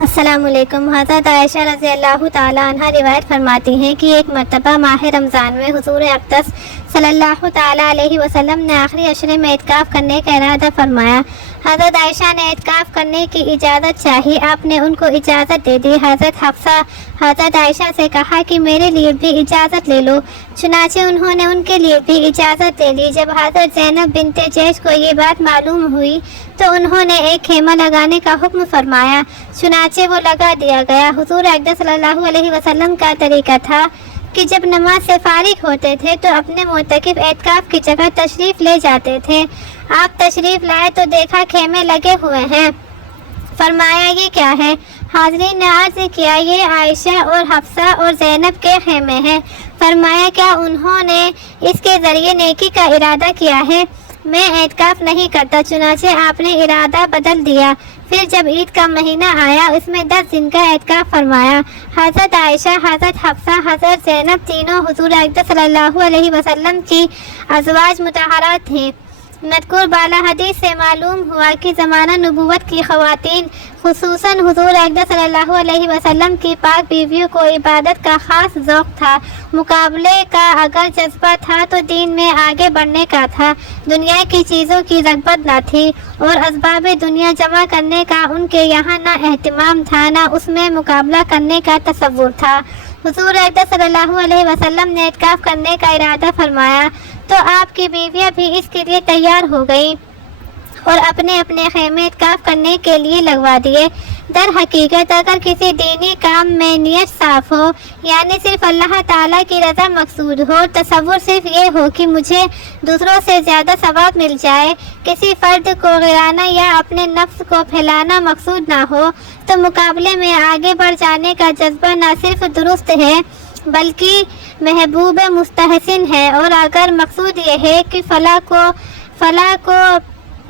السلام علیکم۔ حضرت عائشہ رضی اللہ تعالیٰ عنہ روایت فرماتی ہیں کہ ایک مرتبہ ماہ رمضان میں حضور اقدس صلی اللہ تعالیٰ علیہ وسلم نے آخری عشرے میں اعتکاف کرنے کا ارادہ فرمایا۔ حضرت عائشہ نے اعتکاف کرنے کی اجازت چاہی، آپ نے ان کو اجازت دے دی۔ حضرت حفصہ حضرت عائشہ سے کہا کہ میرے لیے بھی اجازت لے لو، چنانچہ انہوں نے ان کے لیے بھی اجازت دے لی۔ جب حضرت زینب بنت جیش کو یہ بات معلوم ہوئی تو انہوں نے ایک خیمہ لگانے کا حکم فرمایا، چنانچہ وہ لگا دیا گیا۔ حضور اقدس صلی اللہ علیہ وسلم کا طریقہ تھا کہ جب نماز سے فارغ ہوتے تھے تو اپنے معتکف اعتکاف کی جگہ تشریف لے جاتے تھے۔ آپ تشریف لائے تو دیکھا خیمے لگے ہوئے ہیں، فرمایا یہ کیا ہے؟ حاضرین نے عرض کیا یہ عائشہ اور حفصہ اور زینب کے خیمے ہیں۔ فرمایا کیا انہوں نے اس کے ذریعے نیکی کا ارادہ کیا ہے؟ میں اعتکاف نہیں کرتا، چنانچہ آپ نے ارادہ بدل دیا۔ پھر جب عید کا مہینہ آیا اس میں 10 دن کا اعتکاف فرمایا۔ حضرت عائشہ، حضرت حفصہ، حضرت زینب تینوں حضور اقدس صلی اللہ علیہ وسلم کی ازواج مطہرات تھیں۔ مذکور بالا حدیث سے معلوم ہوا کہ زمانہ نبوت کی خواتین خصوصاً حضور اقدس صلی اللہ علیہ وسلم کی پاک بیویوں کو عبادت کا خاص ذوق تھا۔ مقابلے کا اگر جذبہ تھا تو دین میں آگے بڑھنے کا تھا۔ دنیا کی چیزوں کی رغبت نہ تھی اور اسباب دنیا جمع کرنے کا ان کے یہاں نہ اہتمام تھا، نہ اس میں مقابلہ کرنے کا تصور تھا۔ حضور اقدس صلی اللہ علیہ وسلم نے اعتکاف کرنے کا ارادہ فرمایا تو آپ کی بیویاں بھی اس کے لیے تیار ہو گئیں اور اپنے اپنے خیمے اعتکاف کرنے کے لیے لگوا دیے۔ در حقیقت اگر کسی دینی کام میں نیت صاف ہو، یعنی صرف اللہ تعالیٰ کی رضا مقصود ہو، تصور صرف یہ ہو کہ مجھے دوسروں سے زیادہ ثواب مل جائے، کسی فرد کو غرانا یا اپنے نفس کو پھیلانا مقصود نہ ہو، تو مقابلے میں آگے بڑھ جانے کا جذبہ نہ صرف درست ہے بلکہ محبوب مستحسن ہے۔ اور اگر مقصود یہ ہے کہ فلاں کو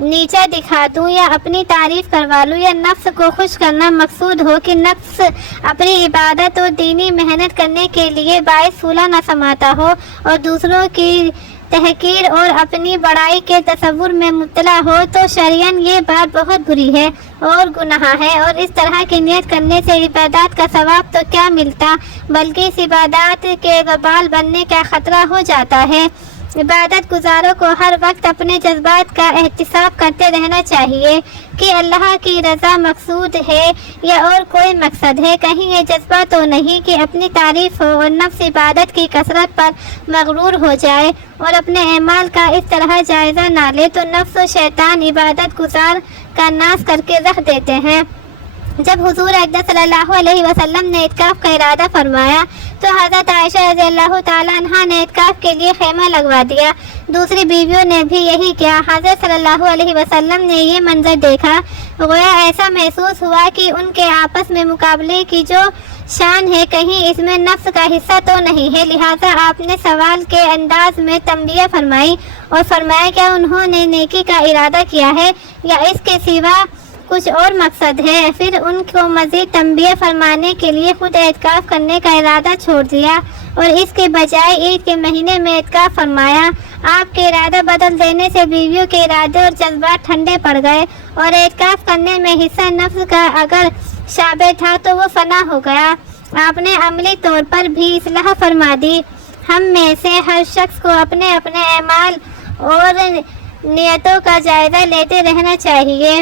نیچا دکھا دوں یا اپنی تعریف کروا لوں، یا نفس کو خوش کرنا مقصود ہو کہ نفس اپنی عبادت اور دینی محنت کرنے کے لیے باعث پھولا نہ سماتا ہو اور دوسروں کی تحقیر اور اپنی بڑائی کے تصور میں مبتلا ہو، تو شرعاً یہ بات بہت بری ہے اور گناہ ہے۔ اور اس طرح کی نیت کرنے سے عبادات کا ثواب تو کیا ملتا بلکہ اس عبادات کے وبال بننے کا خطرہ ہو جاتا ہے۔ عبادت گزاروں کو ہر وقت اپنے جذبات کا احتساب کرتے رہنا چاہیے کہ اللہ کی رضا مقصود ہے یا اور کوئی مقصد ہے۔ کہیں یہ جذبہ تو نہیں کہ اپنی تعریف ہو اور نفس عبادت کی کثرت پر مغرور ہو جائے اور اپنے اعمال کا اس طرح جائزہ نہ لے تو نفس و شیطان عبادت گزار کا ناس کر کے رکھ دیتے ہیں۔ جب حضور اقدس صلی اللہ علیہ وسلم نے اعتکاف کا ارادہ فرمایا تو حضرت عائشہ رضی اللہ تعالیٰ عنہ نے اعتکاف کے لیے خیمہ لگوا دیا۔ دوسری بیویوں نے بھی یہی کیا۔ حضرت صلی اللہ علیہ وسلم نے یہ منظر دیکھا، گویا ایسا محسوس ہوا کہ ان کے آپس میں مقابلے کی جو شان ہے کہیں اس میں نفس کا حصہ تو نہیں ہے، لہٰذا آپ نے سوال کے انداز میں تنبیہ فرمائی اور فرمایا کیا انہوں نے نیکی کا ارادہ کیا ہے یا اس کے سوا کچھ اور مقصد ہے؟ پھر ان کو مزید تنبیہ فرمانے کے لیے خود اعتکاف کرنے کا ارادہ چھوڑ دیا اور اس کے بجائے عید کے مہینے میں اعتکاف فرمایا۔ آپ کے ارادہ بدل دینے سے بیویوں کے ارادے اور جذبات ٹھنڈے پڑ گئے اور اعتکاف کرنے میں حصہ نفس کا اگر شابہ تھا تو وہ فنا ہو گیا۔ آپ نے عملی طور پر بھی اصلاح فرما دی۔ ہم میں سے ہر شخص کو اپنے اپنے اعمال اور نیتوں کا جائزہ لیتے رہنا چاہیے۔